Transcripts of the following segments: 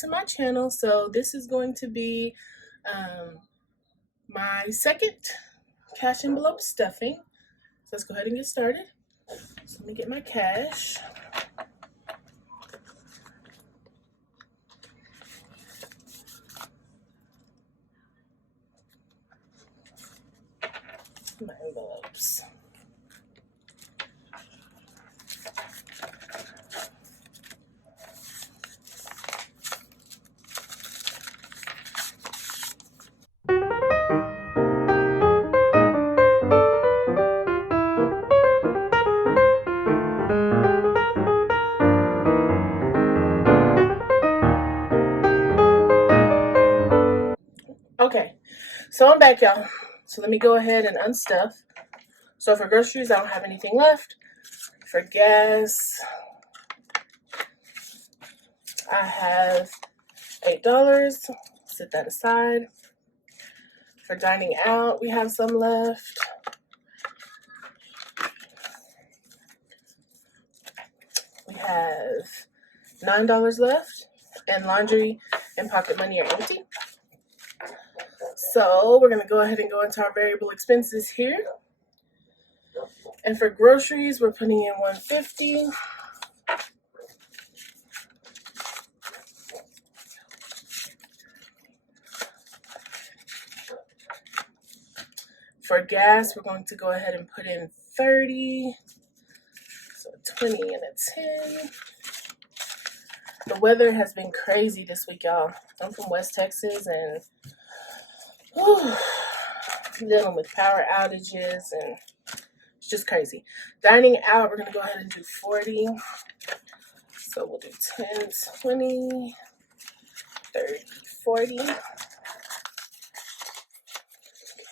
to my channel. So this is going to be my second cash envelope stuffing. So let's go ahead and get started. So let me get my cash. My envelopes. Okay, so I'm back, y'all. So let me go ahead and unstuff. So for groceries, I don't have anything left. For gas, I have $8. Set that aside. For dining out, we have some left. We have $9 left, and laundry and pocket money are empty. So we're going to go ahead and go into our variable expenses here. And for groceries, we're putting in $150. For gas, we're going to go ahead and put in $30. So 20 and a 10. The weather has been crazy this week, y'all. I'm from West Texas, and dealing with power outages, and it's just crazy. Dining out, we're going to go ahead and do 40. So we'll do 10, 20, 30, 40.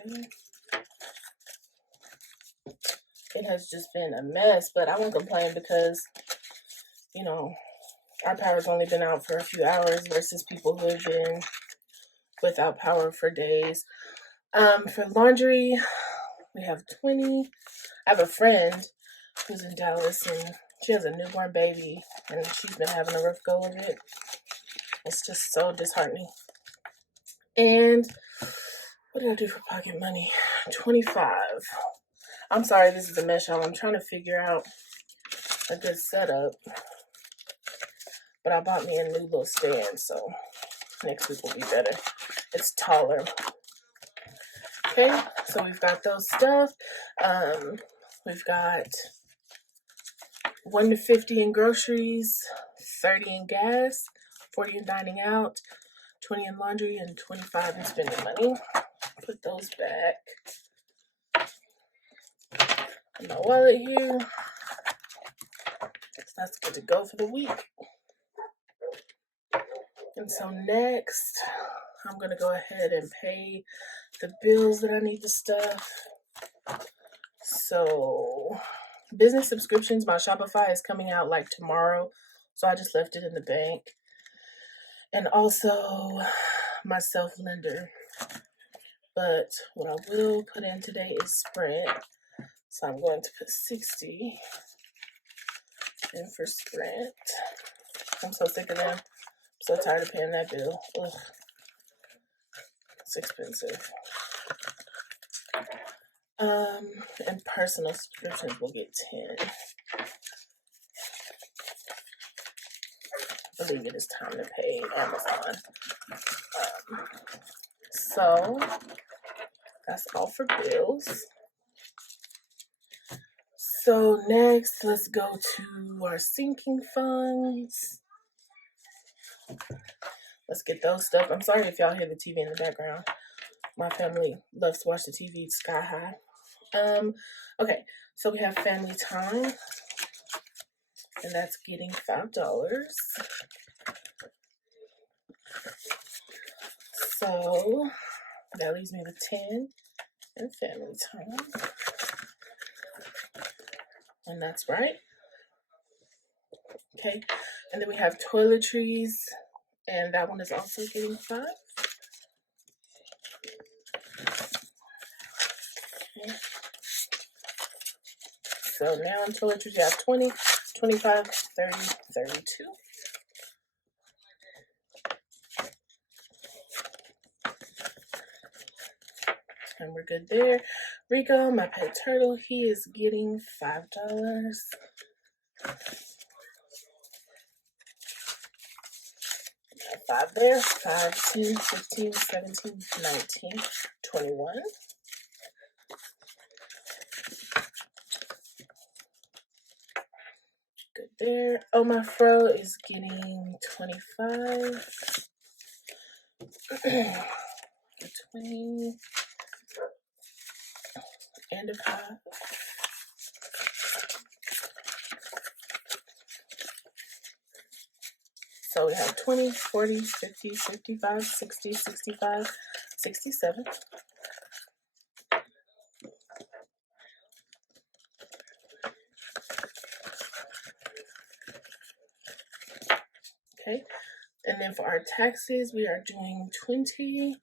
Okay. It has just been a mess, but I won't complain because, you know, our power's only been out for a few hours versus people who have been without power for days. For laundry, we have 20. I have a friend who's in Dallas, and she has a newborn baby, and she's been having a rough go of it. It's just so disheartening. And what did I do for pocket money? 25. I'm sorry, this is a mess, y'all. I'm trying to figure out a good setup. But I bought me a new little stand, so next week will be better. It's taller. Okay, so we've got those stuff. We've got $150 in groceries, $30 in gas, $40 in dining out, $20 in laundry, and $25 in spending money. Put those back in my wallet here. So that's good to go for the week. And so next, I'm going to go ahead and pay the bills that I need to stuff. So business subscriptions, my Shopify is coming out like tomorrow. So I just left it in the bank. And also my self-lender. But what I will put in today is Sprint. So I'm going to put 60 in for Sprint. I'm so sick of them. I'm so tired of paying that bill. Ugh. It's expensive. And personal subscriptions will get 10. I believe it is time to pay Amazon. So that's all for bills. So next, let's go to our sinking funds. Let's get those stuff. I'm sorry if y'all hear the TV in the background. My family loves to watch the TV sky high. Okay, so we have family time, and that's getting $5. So that leaves me with 10 in family time. And that's right. Okay, and then we have toiletries, and that one is also getting 5. Okay. So now in toiletries, you have 20, 25, 30, 32. and we're good there. Rico, my pet turtle, he is getting $5. 5 there, 5, 10, 15, 17, 19, 21. Good there. Oh, my fro is getting 25. 20 and a 5. So we have 20, 40, 50, 55, 60, 65, 67. Okay. And then for our taxes, we are doing 20.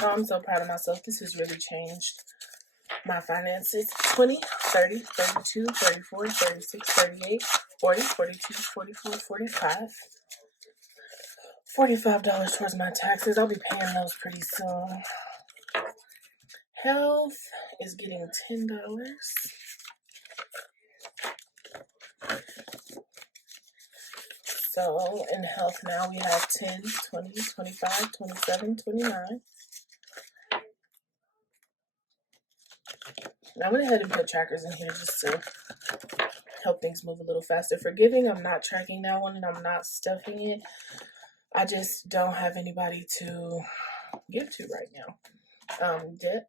Oh, I'm so proud of myself. This has really changed my finances. 20, 30, 32, 34, 36, 38, 40, 42, 44, 45. $45 towards my taxes. I'll be paying those pretty soon. Health is getting $10. So in health now we have 10, 20, 25, 27, 29. Now I went ahead and put trackers in here just to help things move a little faster. Forgiving, I'm not tracking that one and I'm not stuffing it. I just don't have anybody to give to right now. Debt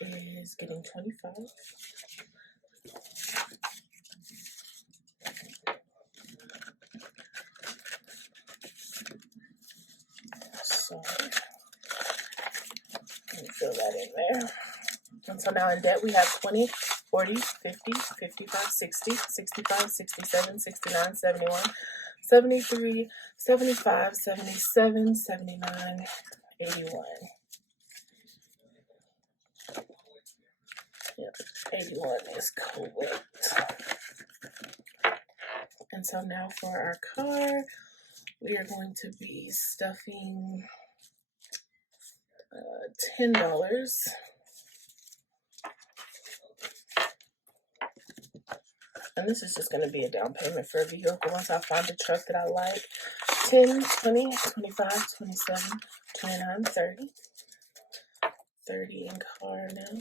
is getting 25. So let me fill that in there. And so now in debt we have 20, 40, 50, 55, 60, 65, 67, 69, 71, 73, 75, 77, 79, 81. Yep, 81 is correct. And so now for our car, we are going to be stuffing $10. And this is just going to be a down payment for a vehicle once I find a truck that I like. 10, 20, 25, 27, 29, 30. 30 in car now.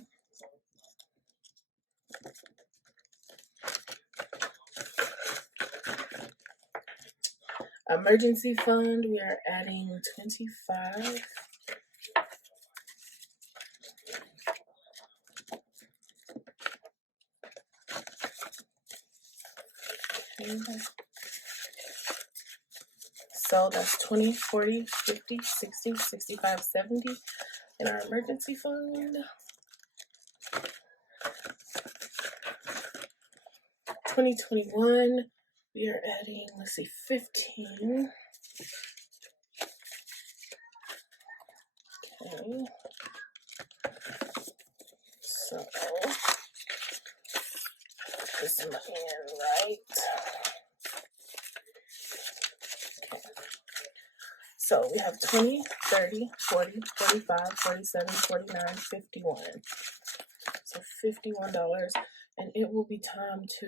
Emergency fund, we are adding 25. Okay. So that's 20, 40, 50, 60, 65, 70 in our emergency fund. 2021, we are adding, let's see, 15. Okay. So, this is my hand right. Okay. So we have 20, 30, 40, 45, 47, 49, 51. So $51. And it will be time to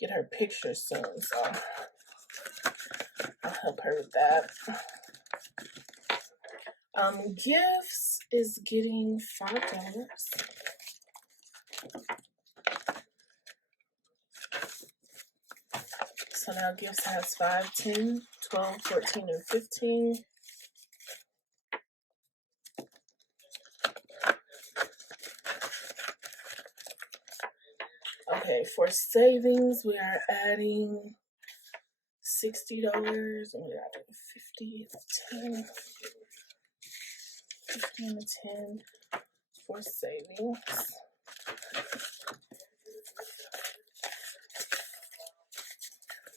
get her picture soon. So I'll help her with that. Gifts is getting $5. So now gifts has 5, 10, 12, 14, and 15. Okay, for savings, we are adding $60 and we're adding 50, 10, 15 and 10 for savings.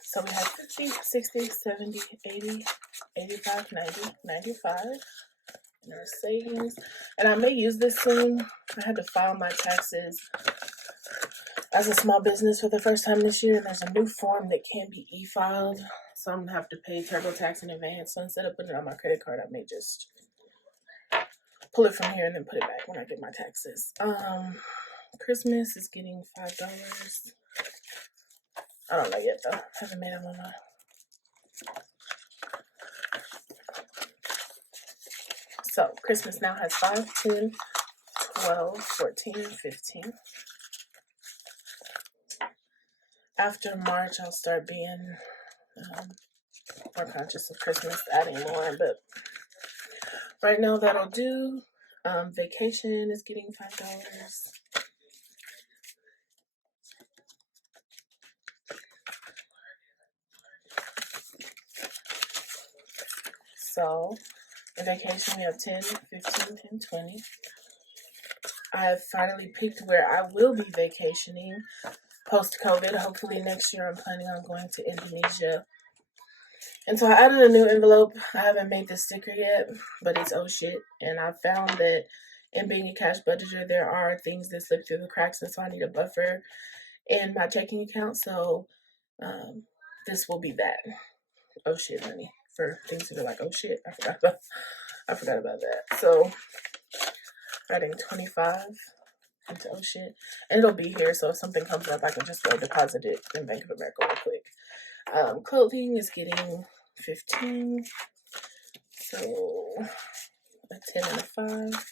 So we have 50, 60, 70, 80, 85, 90, 95 in our savings. And I may use this soon. I had to file my taxes as a small business for the first time this year, and there's a new form that can be e-filed, so I'm gonna have to pay TurboTax in advance. So instead of putting it on my credit card, I may just pull it from here and then put it back when I get my taxes. Christmas is getting $5. I don't know yet though. Haven't made up my mind. So Christmas now has 5, 10, 12, 14, 15. After March, I'll start being more conscious of Christmas, adding more. But right now, that'll do. Vacation is getting $5. So in vacation, we have 10, 15, and 20. I have finally picked where I will be vacationing post-COVID. Hopefully next year I'm planning on going to Indonesia. And so I added a new envelope. I haven't made the sticker yet, but it's oh shit. And I found that in being a cash budgeter, there are things that slip through the cracks, and so I need a buffer in my checking account. So this will be that. Oh shit money for things that are like, oh shit, I forgot about that. So adding 25 into oh shit. And it'll be here, so if something comes up, I can just go deposit it in Bank of America real quick. Clothing is getting 15. So a 10 and a 5.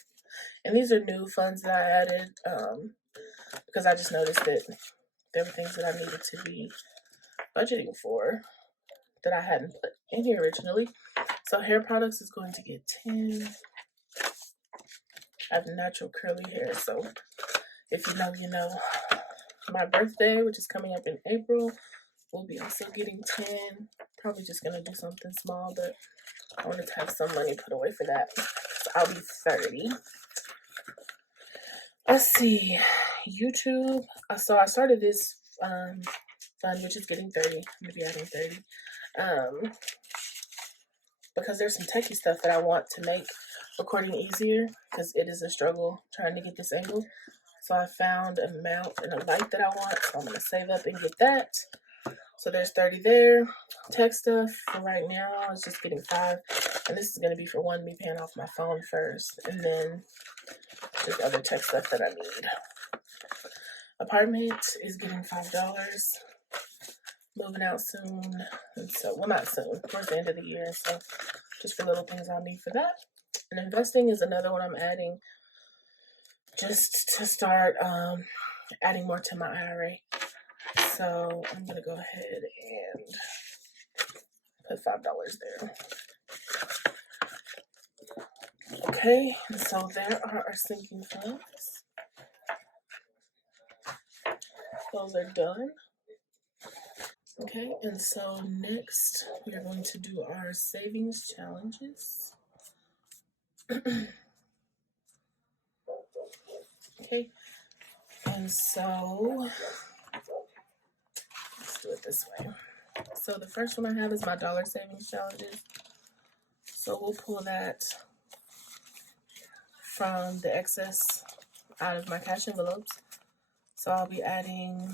And these are new funds that I added because I just noticed that there were things that I needed to be budgeting for that I hadn't put in here originally. So hair products is going to get 10. I have natural curly hair, so if you know, you know. My birthday, which is coming up in April, will be also getting 10. Probably just gonna do something small, but I wanted to have some money put away for that. So I'll be 30. Let's see, YouTube. So I started this fund, which is getting 30. I'm gonna be adding 30. Because there's some techie stuff that I want to make recording easier, because it is a struggle trying to get this angle. So I found a mount and a light that I want, so I'm gonna save up and get that. So there's 30 there. Tech stuff for right now is just getting 5. And this is going to be for one, me paying off my phone first. And then there's other tech stuff that I need. Apartment is getting $5. Moving out soon. And so, well, not soon. Towards the end of the year. So just for little things I'll need for that. And investing is another one I'm adding just to start adding more to my IRA. So I'm going to go ahead and put $5 there. Okay, and so there are our sinking funds. Those are done. Okay, and so next we are going to do our savings challenges. Okay, and so let's do it this way. So the first one I have is my dollar savings challenges. So we'll pull that from the excess out of my cash envelopes. So I'll be adding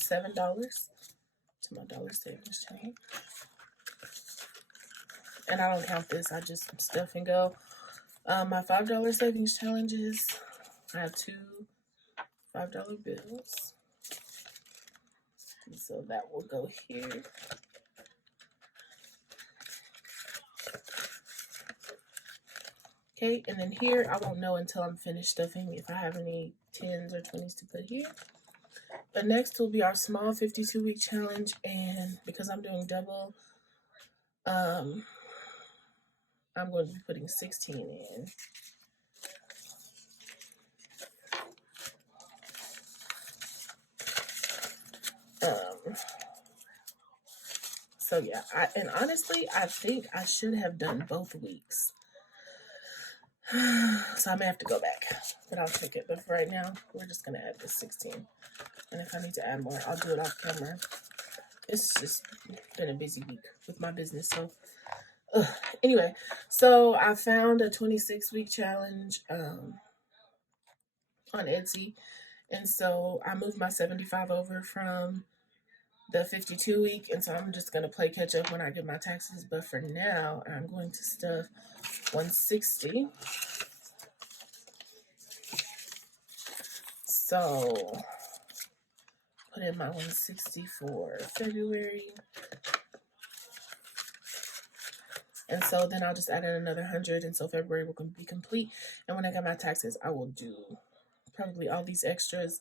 $7 to my dollar savings challenge. And I don't count this, I just stuff and go. My $5 savings challenges, I have 2 $5 bills. And so that will go here. Okay, and then here, I won't know until I'm finished stuffing if I have any 10s or 20s to put here. But next will be our small 52-week challenge, and because I'm doing double, I'm going to be putting 16 in. So yeah, and honestly, I think I should have done both weeks. So I may have to go back, but I'll check it. But for right now, we're just gonna add this 16. And if I need to add more, I'll do it off camera. It's just been a busy week with my business. So anyway, so I found a 26-week challenge on Etsy, And so I moved my 75 over from the 52 week, and so I'm just going to play catch up when I get my taxes. But for now, I'm going to stuff 160. So put in my 160 for February. And so then I'll just add in another 100, and so February will be complete. And when I get my taxes, I will do probably all these extras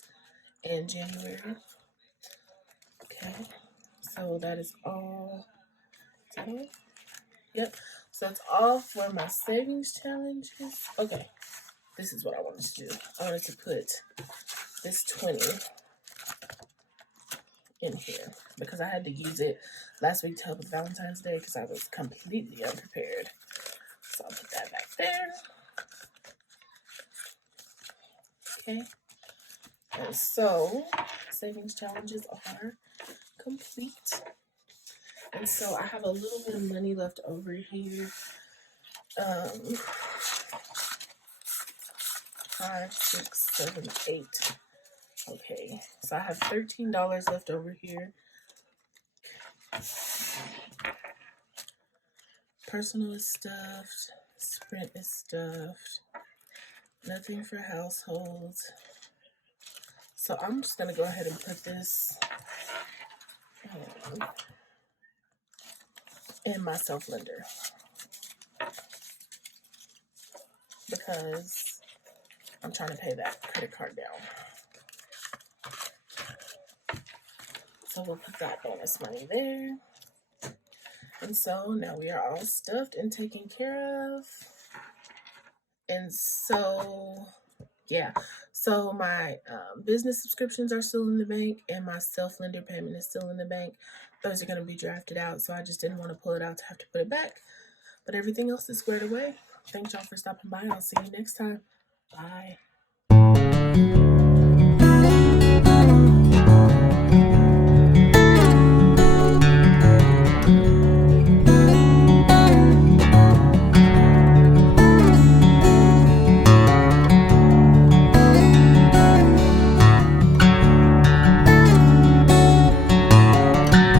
in January. Okay, so that is all. Yep, so that's all for my savings challenges. Okay, this is what I wanted to do. I wanted to put this 20 in here because I had to use it last week to help with Valentine's Day because I was completely unprepared. So I'll put that back there. Okay. And so savings challenges are complete. And so I have a little bit of money left over here. 5, 6, 7, 8. Okay, so I have $13 left over here. Personal is stuffed. Sprint is stuffed. Nothing for households. So I'm just going to go ahead and put this in my self-lender because I'm trying to pay that credit card down. So we'll put that bonus money there. And so now we are all stuffed and taken care of. And so, yeah. So my business subscriptions are still in the bank and my self-lender payment is still in the bank. Those are going to be drafted out. So I just didn't want to pull it out to have to put it back. But everything else is squared away. Thanks y'all for stopping by. I'll see you next time. Bye.